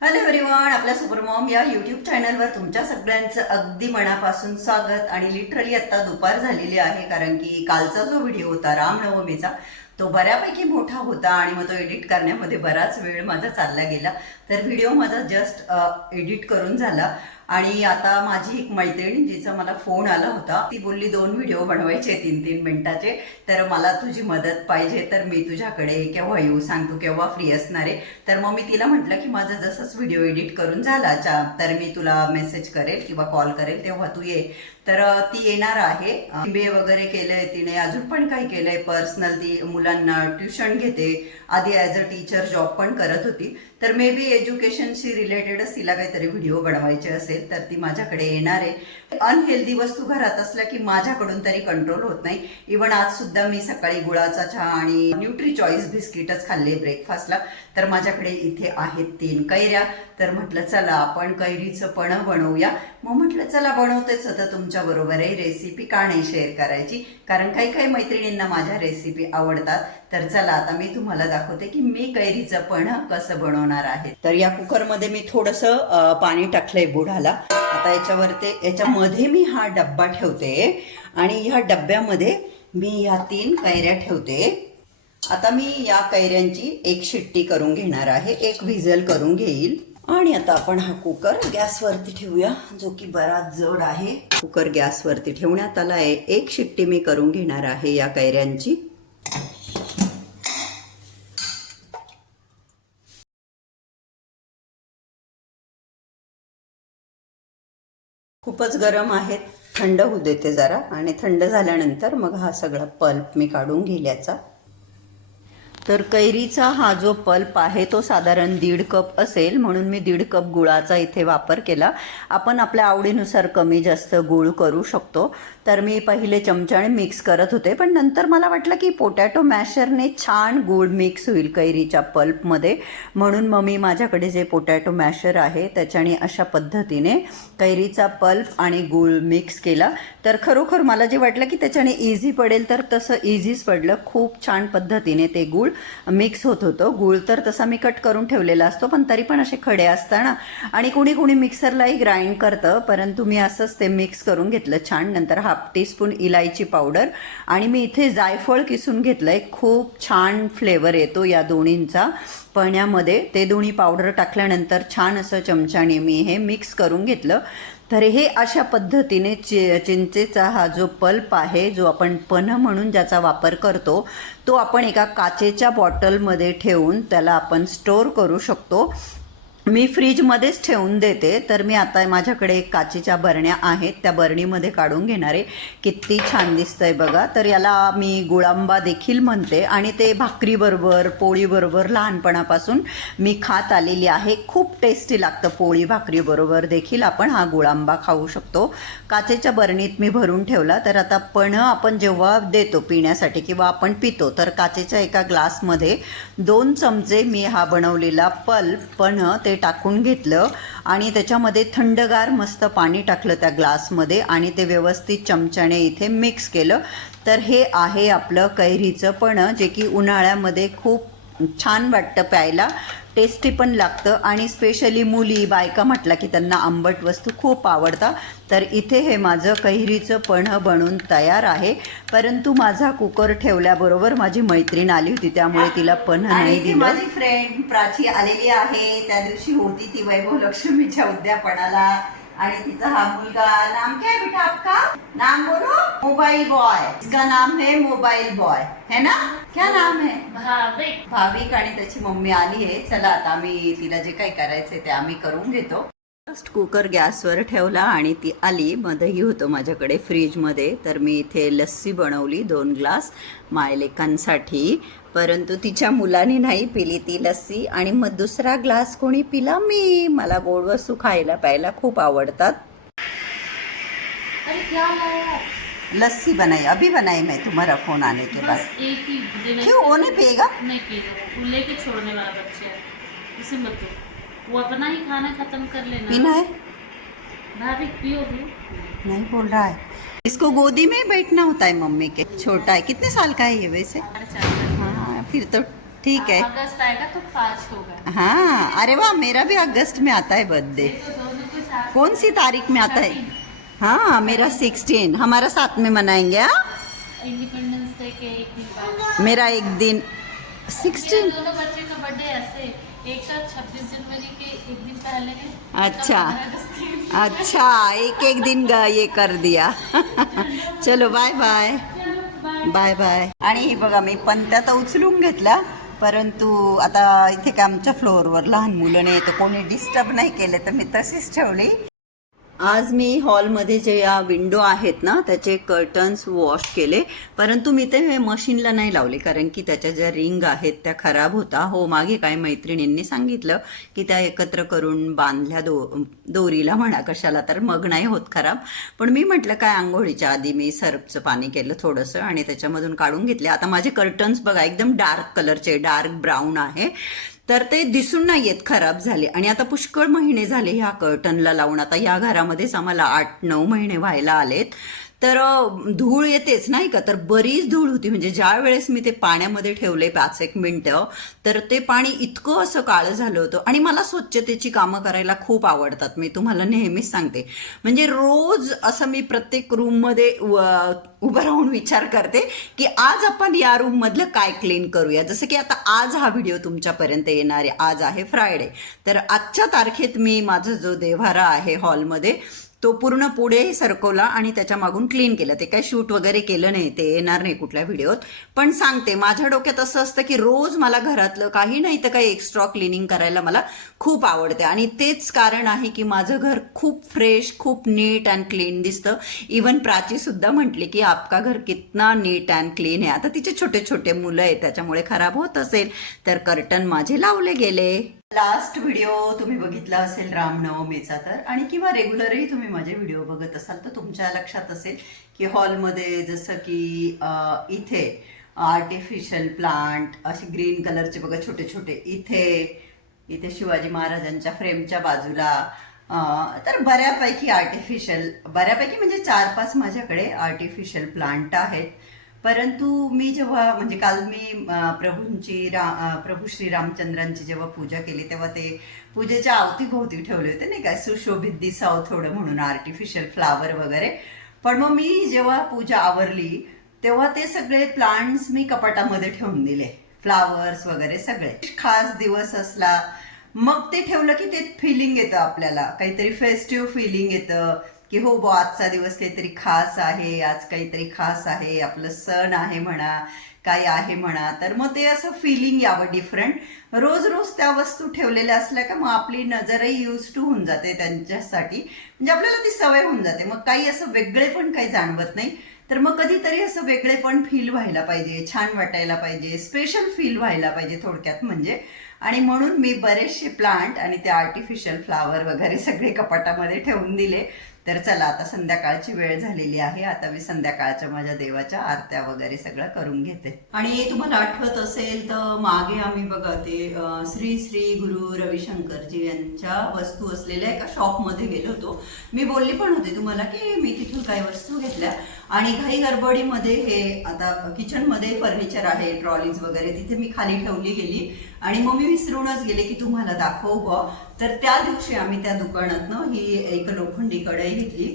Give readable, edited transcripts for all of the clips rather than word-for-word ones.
Hello everyone, आपल्या supermom या YouTube चॅनलवर तुमच्या सगळ्यांचं अगदी मनापासून स्वागत. आणि लिटरली आता दुपार झालेली आहे, कारण की कालचा जो व्हिडिओ होता रामनवमीचा तो बऱ्यापैकी मोठा होता आणि मग तो एडिट करण्यामध्ये बराच वेळ माझा चालला गेला. तर व्हिडिओ माझा जस्ट एडिट करून झाला आणि आता माझी एक मैत्रीण जिचा मला फोन आला होता, ती बोलली 2 व्हिडिओ बनवायचे 3-3 मिनिटाचे, तर मला तुझी मदत पाहिजे, तर मी तुझ्याकडे केव्हा येऊ, सांग तू केव्हा फ्री असणार आहे. तर मग मी तिला म्हटलं की माझं जसंच व्हिडिओ एडिट करून झाला तर मी तुला मेसेज करेल किंवा कॉल करेल, तेव्हा तू ये. तर ती येणार आहे. MBA वगैरे केलंय तिने, अजून पण काही केलंय पर्सनल. ती मुलांना ट्युशन घेते, आधी ॲज अ टीचर जॉब पण करत होती. तर मे बी एज्युकेशनशी रिलेटेडच तिला काहीतरी व्हिडिओ बनवायचे असेल तर ती माझ्याकडे येणार आहे. अनहेल्दी वस्तू घरात असल्या की माझ्याकडून तरी कंट्रोल होत नाही. इव्हन आज सुद्धा मी सकाळी गुळाचा चहा आणि न्यूट्री चॉईस बिस्किटच खाल्ले ब्रेकफास्टला. तर माझ्याकडे इथे आहेत 3 कैऱ्या. तर म्हटलं चला आपण कैरीचं पणं बनवूया. मग म्हटलं चला बनवतेच होतं तुमच्या बरोबरही रेसिपी, का नाही शेअर करायची, कारण काही काही मैत्रिणींना माझ्या रेसिपी आवडतात. तर चला आता मी तुम्हाला दाखवते की मी कैरीचं पणं कसं बनवणार आहे. तर या कुकरमध्ये मी थोडंसं पाणी टाकलंय बुडाला. आता याच्यामध्ये मी हा डब्बा ठेवते आणि ह्या डब्यामध्ये मी या 3 कैऱ्या ठेवते. आता मी या कैऱ्यांची 1 शिट्टी करून घेणार आहे, 1 व्हिजल करून घेईल. आणि आता आपण हा कुकर गॅसवरती ठेवूया, जो की बराच जड आहे. कुकर गॅसवरती ठेवण्यात आला आहे. 1 शिट्टी मी करून घेणार आहे या कैऱ्यांची. खूपच गरम आहेत, थंड होऊ देते जरा, आणि थंड झाल्यानंतर मग हा सगळा पल्प मी काढून घेईल याचा. तर कैरीचा हा जो पल्प आहे तो साधारण 1.5 कप असेल, म्हणून मी 1.5 कप गुळाचा इथे वापर केला. आपण आपल्या आवडीनुसार कमी जास्त गुळ करू शकतो. तर मी पहिले चमच्याने मिक्स करत होते, पण नंतर मला वाटलं की पोटॅटो मॅशरने छान गुळ मिक्स होईल कैरीच्या पल्पमध्ये, म्हणून मग मी माझ्याकडे जे पोटॅटो मॅशर आहे त्याच्याने अशा पद्धतीने कैरीचा पल्प आणि गुळ मिक्स केला. तर खरोखर मला जे वाटलं की त्याच्याने इझी पडेल तर तसं इझीच पडलं. खूप छान पद्धतीने ते गुळ मिक्स होत होतं. गुळ तर तसा मी कट करून ठेवलेला असतो, पण तरी पण असे खडे असताना, आणि कुणी कुणी मिक्सरलाही ग्राइंड करतं, परंतु मी असंच ते मिक्स करून घेतलं छान. नंतर 1/2 टीस्पून इलायची पावडर आणि मी इथे जायफळ किसून घेतलंय. खूप छान फ्लेवर येतो या दोन्हींचा पण्यामध्ये. ते दोन्ही पावडर टाकल्यानंतर छान असं चमच्याने मी हे मिक्स करून घेतलं. तर हे अशा पद्धतीने चिंचेचा हा जो पल्प आहे, जो आपण पन्ह म्हणून ज्याचा वापर करतो, तो आपण एका काचेच्या बॉटलमध्ये ठेवून त्याला आपण स्टोअर करू शकतो. मी फ्रीजमध्येच ठेवून देते. तर मी आता माझ्याकडे एक काचेच्या बरण्या आहेत, त्या बरणीमध्ये काढून घेणार आहे. किती छान दिसतंय बघा. तर याला मी गुळांबा देखील म्हणते आणि ते भाकरीबरोबर, पोळीबरोबर लहानपणापासून मी खात आलेली आहे. खूप टेस्टी लागतं. पोळी भाकरीबरोबर देखील आपण हा गुळांबा खाऊ शकतो. काचेच्या बरणीत मी भरून ठेवला. तर आता पन्ह आपण जेव्हा देतो पिण्यासाठी किंवा आपण पितो, तर काचेच्या एका ग्लासमध्ये 2 चमचे मी हा बनवलेला पन्ह ते टाकून घेतलं आणि त्याच्यामध्ये थंडगार मस्त पाणी टाकलं त्या ग्लासमध्ये आणि ते व्यवस्थित चमच्याने इथे मिक्स केलं. तर हे आहे आपलं कैरीचं पन्ह, जे की उन्हाळ्यामध्ये खूप छान वाटतं प्यायला, टेस्टी पण लागतं. आणि स्पेशली मुली बायका म्हटलं की त्यांना आंबट वस्तू खूप आवडतात. तर इथे हे माझं कैरीचं पन्ह बनून तयार आहे. परंतु माझा कुकर ठेवल्याबरोबर माझी मैत्रीण आली होती, त्यामुळे तिला पन्ह नाही दिलं. माझी फ्रेंड प्राची आलेली आहे. त्या दिवशी होती ती वैभव लक्ष्मीच्या उद्यापनाला, आणि तिचा हा मुलगा, नाम क्या है बेटा आपका, नाम बोलो. मोबाइल बॉय, इसका नाम है मोबाइल बॉय, है ना? क्या नाम है? भाविक. भाविक. आणि त्याची मम्मी आली आहे. चला आता आम्ही तिला जे काही करायचंय ते आम्ही करून घेतो. फर्स्ट कुकर गॅसवर ठेवला आणि ती आली. मध्येही होतं माझ्याकडे फ्रीजमध्ये. तर मी इथे लस्सी बनवली 2 ग्लास मायलेकांसाठी, परंतु तिच्या मुलाने नाही पिली ती लस्सी. आणि मग दुसरा ग्लास कोणी पिला? मी. मला गोड वस्तू खायला प्यायला खूप आवडतात. अरे क्या लाया? लस्सी बनाई, अभी बनाई मैं तुम्हारा फोन आने के बाद. बस एक ही देना. क्यों, वो नहीं पिएगा? नहीं पिएगा, वो लेके छोड़ने वाला बच्चा है, उसे मत दो. वो अपना ही खाना खत्म कर लेना. पीना है? भाभी पियो भी. नहीं बोल रहा है. इसको गोदी में बैठना होता है मम्मी के. छोटा है, कितने साल का है ये वैसे? 4.5 साल. हाँ, फिर तो ठीक है। अगस्त आएगा तो 5 होगा। हाँ, अरे वाह, मेरा भी अगस्त में आता है बर्थडे। तो दोनों के साथ कौन सी तारीख में आता है? 13 हाँ, मेरा 16, हमारा साथ में मनाएंगे। हाँ, इंडिपेंडेंस डे के एक दिन बाद। मेरा एक दिन मेरे 16। दोनों बच्चे का बर्थडे ऐसे, एक का 26 जनवरी के एक दिन पहले है, एक का अच्छा 15 अगस्त के दिन। अच्छा, एक एक दिन ये कर दिया। चलो bye bye bye. Bye bye. आणि हे बघा, मी पणत्या तर उचलून घेतल्या, परंतु आता इथे काय आमच्या फ्लोअरवर लहान मुलं नाही, तर कोणी डिस्टर्ब नाही केले, तर मी तशीच ठेवली. आज मी हॉलमध्ये जे या विंडो आहेत ना, त्याचे कर्टन्स वॉश केले, परंतु मी ते मशीनला नाही लावले, कारण की त्याच्या ज्या रिंग आहेत त्या खराब होता. हो, मागे काही मैत्रिणींनी सांगितलं की त्या एकत्र करून बांधल्या दोरीला म्हणा कशाला, तर मग नाही होत खराब. पण मी म्हटलं काय, आंघोळीच्या आधी मी सर्फचं पाणी केलं थोडंसं आणि त्याच्यामधून काढून घेतले. आता माझे कर्टन्स बघा, एकदम डार्क कलरचे, डार्क ब्राऊन आहे, तर ते दिसून नाही येत खराब झाले. आणि आता पुष्कळ महिने झाले ह्या कर्टनला लावून. आता या घरामध्येच आम्हाला 8-9 महिने व्हायला आलेत. तर धूळ येतेच नाही का, तर बरीच धूळ होती. म्हणजे ज्या वेळेस मी ते पाण्यामध्ये ठेवले 5-1 मिनिटं, तर ते पाणी इतकं असं काळं झालं होतं. आणि मला स्वच्छतेची कामं करायला खूप आवडतात, मी तुम्हाला नेहमीच सांगते. म्हणजे रोज असं मी प्रत्येक रूममध्ये उभं राहून विचार करते की आज आपण या रूममधलं काय क्लीन करूया. जसं की आता आज हा व्हिडिओ तुमच्यापर्यंत येणार आहे, आज आहे फ्रायडे. तर आजच्या तारखेत मी माझा जो देव्हारा आहे हॉलमध्ये, तो पूर्ण पुढे सरकवला आणि त्याच्या मागून क्लीन केलं. ते काही शूट वगैरे केलं नाही, ते येणार नाही कुठल्या व्हिडिओत. पण सांगते, माझ्या डोक्यात असं असतं की रोज मला घरातलं काही नाही तर काही एक्स्ट्रा क्लिनिंग करायला मला खूप आवडते. आणि तेच कारण आहे की माझं घर खूप फ्रेश, खूप नीट अँड क्लीन दिसतं. इवन प्राची सुद्धा म्हटली की आपका घर कितना नीट अँड क्लीन आहे. आता तिचे छोटे छोटे मुलं आहेत, त्याच्यामुळे खराब होत असेल, तर कर्टन माझे लावले गेले. लास्ट व्हिडिओ तुम्ही बघितला असेल रामनवमीचा, तर आणि किंवा रेग्युलरही तुम्ही माझे व्हिडिओ बघत असाल तर तुमच्या लक्षात असेल की हॉलमध्ये जसं की इथे आर्टिफिशियल प्लांट असे ग्रीन कलरचे बघा छोटे छोटे, इथे शिवाजी महाराजांच्या फ्रेमच्या बाजूला, तर बऱ्यापैकी बऱ्यापैकी म्हणजे 4-5 माझ्याकडे आर्टिफिशियल प्लांट आहेत. परंतु मी जेव्हा, म्हणजे काल मी प्रभू श्री रामचंद्रांची जेव्हा पूजा केली, तेव्हा ते पूजेच्या अवतीभोवती ठेवले होते नाही का, सुशोभित दिसावं थोडं म्हणून आर्टिफिशियल फ्लावर वगैरे. पण मग मी जेव्हा पूजा आवरली तेव्हा ते सगळे प्लांट्स मी कपाटामध्ये ठेवून दिले, फ्लावर्स वगैरे सगळे. खास दिवस असला मग ते ठेवलं की ते फिलिंग येतं आपल्याला, काहीतरी फेस्टिव्ह फिलिंग येतं की हो बा, आजचा दिवस काहीतरी खास आहे, आज काहीतरी खास आहे, आपलं सण आहे म्हणा, काय आहे म्हणा. तर मग ते असं फिलिंग यावं डिफरंट. रोज रोज त्या वस्तू ठेवलेल्या असल्या का मग आपली नजरही यूज टू होऊन जाते त्यांच्यासाठी, म्हणजे आपल्याला ती सवय होऊन जाते. मग काही असं वेगळे पण काही जाणवत नाही. तर मग कधीतरी असं वेगळे पण फील व्हायला पाहिजे, छान वाटायला पाहिजे, स्पेशल फील व्हायला पाहिजे थोडक्यात म्हणजे. आणि म्हणून मी बरेचसे प्लांट आणि ते आर्टिफिशियल फ्लावर वगैरे सगळे कपाटामध्ये ठेवून दिले. तर चला, आता संध्याकाळची वेळ झालेली आहे. आता मी संध्याकाळच्या माझ्या देवाच्या आरत्या वगैरे सगळं करून घेते. आणि तुम्हाला आठवत असेल तर मागे आम्ही बघा ते श्री श्री गुरु रविशंकरजी यांच्या वस्तू असलेल्या एका शॉपमध्ये गेलो होतो. मी बोलली पण होते तुम्हाला की मी तिथून काही वस्तू घेतल्या. आणि घाई गडबडीमध्ये हे आता किचनमध्ये फर्निचर आहे, ट्रॉलीज वगैरे, तिथे मी खाली ठेवली गेली आणि मग मी विसरूनच गेले की तुम्हाला दाखवू बा. तर त्या दिवशी आम्ही त्या दुकानातनं ही एक लोखंडी कढई घेतली,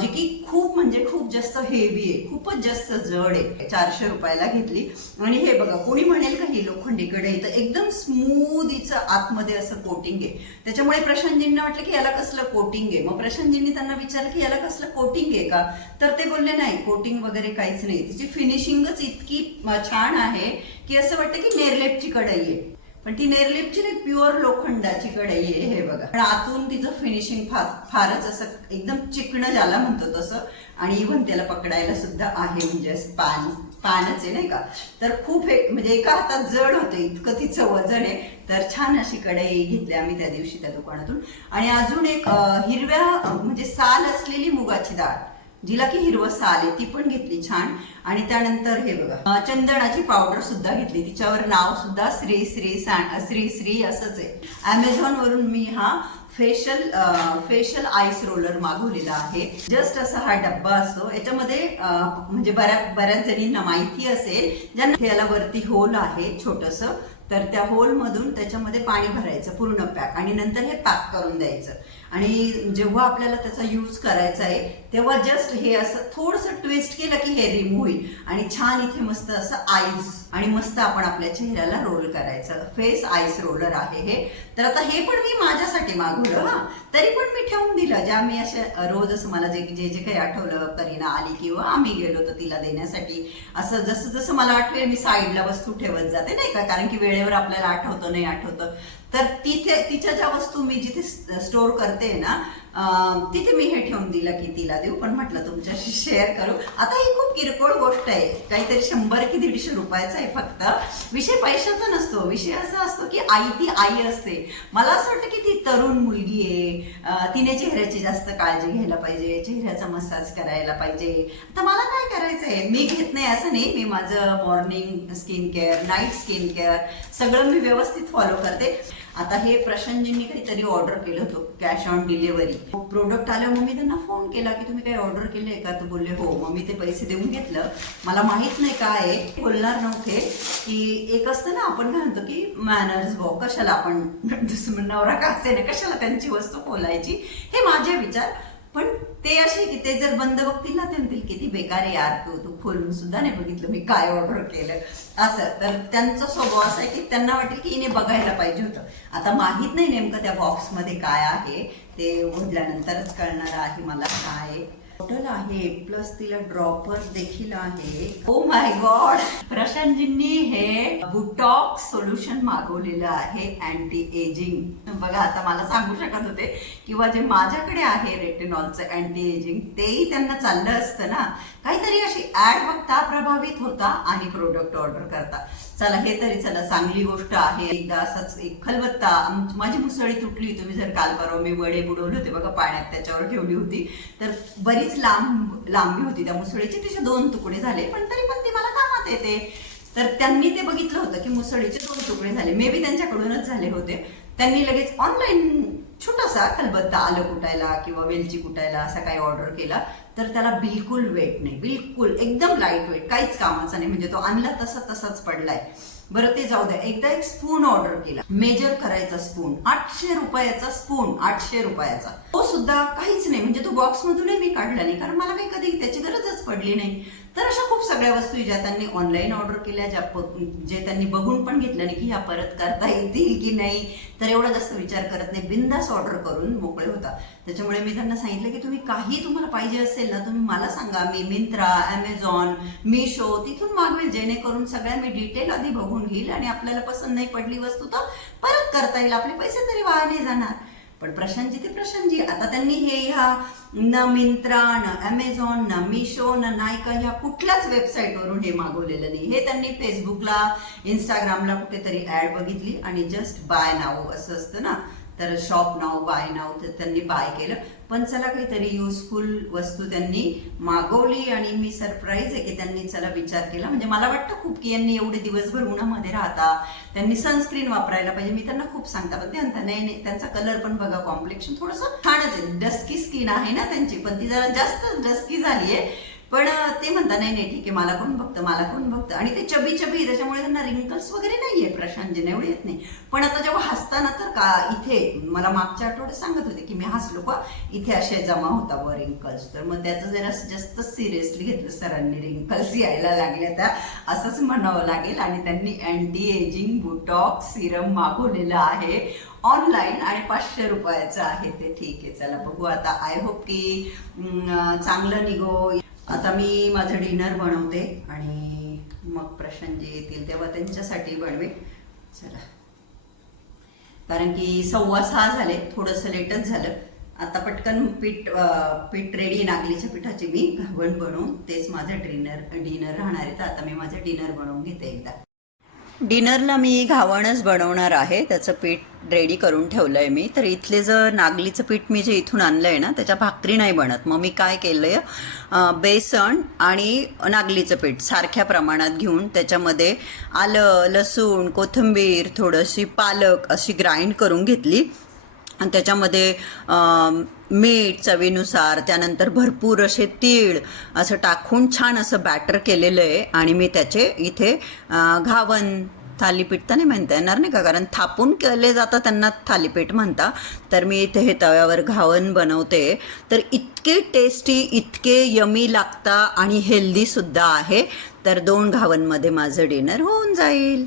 जी की खूप म्हणजे खूप जास्त हेवी आहे, खूपच जास्त जड आहे. 400 रुपयाला घेतली. आणि हे बघा, कोणी म्हणेल का ही लोखंडी कढई, तर एकदम स्मूथ हिचं आतमध्ये असं कोटिंग आहे. त्याच्यामुळे प्रशांतजींना वाटलं की याला कसलं कोटिंग आहे. मग प्रशांतजींनी त्यांना विचारलं की याला कसलं कोटिंग आहे का, तर ते बोलले नाही, कोटिंग वगैरे काहीच नाही. तिची फिनिशिंगच इतकी छान आहे की असं वाटतं की नेरलेपची कढई आहे. पण ती नेरलेपची नाही, प्युअर लोखंडाची कढई आहे. हे बघा, पण आतून तिचं फिनिशिंग फारच असं एकदम चिकणं ज्याला म्हणतो तसं. आणि इव्हन त्याला पकडायला सुद्धा आहे, म्हणजे असं पानच आहे नाही का. तर खूप म्हणजे एका हातात जड होते इतकं तिचं वजन आहे. तर छान अशी कढई घेतली आम्ही त्या दिवशी त्या दुकानातून. आणि अजून एक हिरव्या म्हणजे साल असलेली मुगाची डाळ, जिला की हिरवसा आले ती पण घेतली छान. आणि त्यानंतर हे बघा चंदनाची पावडर सुद्धा घेतली, तिच्यावर नाव सुद्धा श्री श्री श्री श्री असंच आहे. अमेझॉन वरून मी हा फेशियल आईस रोलर मागवलेला आहे. जस्ट असा हा डब्बा असतो. याच्यामध्ये म्हणजे बऱ्याच जणींना माहिती असेल ज्यांना याला वरती होल आहे छोटस, तर त्या होल मधून त्याच्यामध्ये पाणी भरायचं पूर्ण पॅक आणि नंतर हे पॅक करून द्यायचं. आणि जेव्हा आपल्याला त्याचा यूज करायचा आहे तेव्हा जस्ट हे असं थोडंसं ट्विस्ट केलं की हे रिमूव्ह होईल आणि छान इथे मस्त असं आईस आणि मस्त आपण आपल्या चेहऱ्याला रोल करायचं. फेस आईस रोलर आहे हे. तर आता हे पण मी माझ्यासाठी मागवलं हा, तरी पण मी ठेवून दिलं. ज्या मी अशा रोज असं मला जे जे जे काही आठवलं, करीना आली किंवा आम्ही गेलो तर तिला देण्यासाठी असं जसं जसं मला आठवेल मी साईडला वस्तू ठेवत जाते नाही का, कारण की वेळेवर आपल्याला आठवतं नाही आठवतं. तर तिथे तिच्या ज्या वस्तू मी जिथे स्टोर करते ना तिथे मी हे ठेवून दिलं की तिला देऊ, पण म्हटलं तुमच्याशी शेअर करू. आता ही खूप किरकोळ गोष्ट आहे, काहीतरी 100 की 150 रुपयाचा आहे फक्त. विषय पैशाचा नसतो, विषय असा असतो की आई ती आई असते. मला असं वाटतं की ती तरुण मुलगी आहे, तिने चेहऱ्याची जास्त काळजी घ्यायला पाहिजे, चेहऱ्याचा मसाज करायला पाहिजे. आता मला काय करायचं आहे, मी घेत नाही असं नाही, मी माझं morning skin care, night skin care सगळं मी व्यवस्थित फॉलो करते. आता हे प्रशांतजींनी काहीतरी ऑर्डर केलं होतं कॅश ऑन डिलिव्हरी. प्रोडक्ट आलं, मग मी त्यांना फोन केला की तुम्ही काही ऑर्डर केलंय का, तर बोलले हो. मग मी ते पैसे देऊन घेतलं. मला माहित नाही काय आहे, बोलणार नव्हते की एक असतं ना आपण काय म्हणतो की मॅनर्स भाऊ, कशाला आपण नवरा का असे ना कशाला त्यांची वस्तू खोलायची, हे माझे विचार. पण ते असे की ते जर बंद बघतील ना ते म्हणतील किती बेकार आहे यार, तू खोलून सुद्धा नाही बघितलं मी काय ऑर्डर केलं असं. तर त्यांचा स्वभाव असा आहे की त्यांना वाटेल की हिने बघायला पाहिजे होतं. आता माहित नाही नेमकं त्या बॉक्समध्ये काय आहे, ते उघडल्यानंतरच कळणार आहे मला काय. बॉटल आहे प्लस तिला ड्रॉपर देखील आहे. ओ माय गॉड, प्रशांतजींनी हे बुटॉक्स सोल्युशन मागवलेलं आहे अँटी एजिंग. बघा आता मला सांगू शकत होते किंवा जे माझ्याकडे आहे रेटिनॉलचं अँटी एजिंग, तेही त्यांना चाललं असतं ना. काहीतरी अशी ऍड बघता प्रभावित होता आणि प्रोडक्ट ऑर्डर करता. चला हे तरी चला चांगली गोष्ट आहे. एकदा असाच एक खलबत्ता, माझी मुसळी तुटली. तुम्ही जर काल परवा मी वडे बुडवले होते बघा पाण्यात, त्याच्यावर ठेवली होती, तर बरीच लांबी होती त्या मुसळीची, तिचे 2 तुकडे झाले, पण तरी पण ती मला कामात येते. तर त्यांनी ते बघितलं होतं की मुसळीचे 2 तुकडे झाले, मे बी त्यांच्याकडूनच झाले होते. त्यांनी लगेच ऑनलाईन छोटासा खलबत्ता आलं कुटायला किंवा वेलची कुटायला असा काही ऑर्डर केला. तर त्याला बिलकुल वेट नाही, बिलकुल एकदम लाईट वेट, काहीच कामाचा नाही. म्हणजे तो आणला तसाच पडलाय. बरं ते जाऊ द्या. एकदा एक स्पून ऑर्डर केला, मेजर करायचा स्पून, 800 रुपयाचा स्पून, 800 रुपयाचा. तो सुद्धा काहीच नाही, म्हणजे तो बॉक्स मधूनही मी काढला नाही, कारण मला काही कधी त्याची गरजच पडली नाही. तर अशा खूप सगळ्या वस्तू ज्या त्यांनी ऑनलाईन ऑर्डर केल्या, जे त्यांनी बघून पण घेतलं नाही की ह्या परत करता येतील की नाही, तर एवढा जास्त विचार करत नाही, बिंदास ऑर्डर करून मोकळे होता. त्याच्यामुळे मी त्यांना सांगितलं की तुम्ही काही तुम्हाला पाहिजे असेल ना तुम्ही मला सांगा, मी मिंत्रा, अमेझॉन, मीशो तिथून मागवेल, जेणेकरून सगळ्या मी डिटेल आधी बघून घेईल आणि आपल्याला पसंत नाही पडली वस्तू तर परत करता येईल, आपले पैसे तरी वाया नाही जाणार. पण प्रशांतजी ते प्रशांतजी, आता त्यांनी हे ह्या न मिंत्रा, न अमेझॉन, न मीशो, न नायका ह्या कुठल्याच वेबसाईटवरून हे मागवलेलं नाही. हे त्यांनी फेसबुकला, इंस्टाग्रामला कुठेतरी ऍड बघितली आणि जस्ट बाय नाव असं असतं ना, तर शॉप नाव, बाय नाव, तर त्यांनी बाय केलं. पण चला काहीतरी युजफुल वस्तू त्यांनी मागवली आणि मी सरप्राईज आहे की त्यांनी चला विचार केला. म्हणजे मला वाटतं खूप की यांनी एवढे दिवसभर उन्हामध्ये राहता, त्यांनी सनस्क्रीन वापरायला पाहिजे. मी त्यांना खूप सांगता, पण ते म्हणता नाही, त्यांचा कलर पण बघा, कॉम्प्लेक्शन थोडंसं छानच आहे, डस्की स्किन आहे ना त्यांची, पण ती जरा जास्तच डस्की झाली आहे. पण ते म्हणता नाही ठीक आहे, मला कोण बघतं. आणि ते चबी त्याच्यामुळे त्यांना रिंकल्स वगैरे नाहीये, प्रशांतजींना एवढे येत नाही. पण आता जेव्हा हसताना तर का इथे मला मागच्या आठवड्यात सांगत होते की मी हसलो का इथे असे जमा होता व रिंकल्स, तर मग त्याचं जरा जास्त सिरियसली घेतलं सरांनी, रिंकल्स यायला लागल्या त्या असंच म्हणावं लागेल. आणि त्यांनी अँटी एजिंग बुटॉक्स सिरम मागवलेलं आहे ऑनलाईन आणि 500 रुपयाचं आहे ते. ठीक आहे, चला बघू आता. आय होप की चांगलं निघो. आता मी माझं डिनर बनवते आणि मग प्रशांतजी येतील तेव्हा त्यांच्यासाठी बनवे. चला, कारण की 6:15 झाले, थोडंसं लेटच झालं. आता पटकन पीठ रेडी, नागलीच्या पिठाची मी घावण बनवून, तेच माझं डिनर राहणार आहे. तर आता मी माझं डिनर बनवून घेते एकदा. डिनरला मी घावणच बनवणार आहे. त्याचं पीठ रेडी करून ठेवलं आहे मी. तर इथले जर नागलीचं पीठ मी जे इथून आणलं आहे ना, त्याच्या भाकरी नाही बनत. मग मी काय केलं आहे, बेसन आणि नागलीचं पीठ सारख्या प्रमाणात घेऊन त्याच्यामध्ये आलं, लसूण, कोथिंबीर, थोडीशी पालक अशी ग्राइंड करून घेतली आणि त्याच्यामध्ये मीठ चवीनुसार, त्यानंतर भरपूर असे तीळ असं टाकून छान असं बॅटर केलेलं आहे. आणि मी त्याचे इथे घावन थालीपीठ तर नाही म्हणता येणार नाही का, कारण थापून केले जातात त्यांना थालीपीठ म्हणता. तर मी इथे हे तव्यावर घावन बनवते. तर इतके टेस्टी, इतके यमी लागता आणि हेल्दीसुद्धा आहे. तर 2 घावनमध्ये माझं डिनर होऊन जाईल.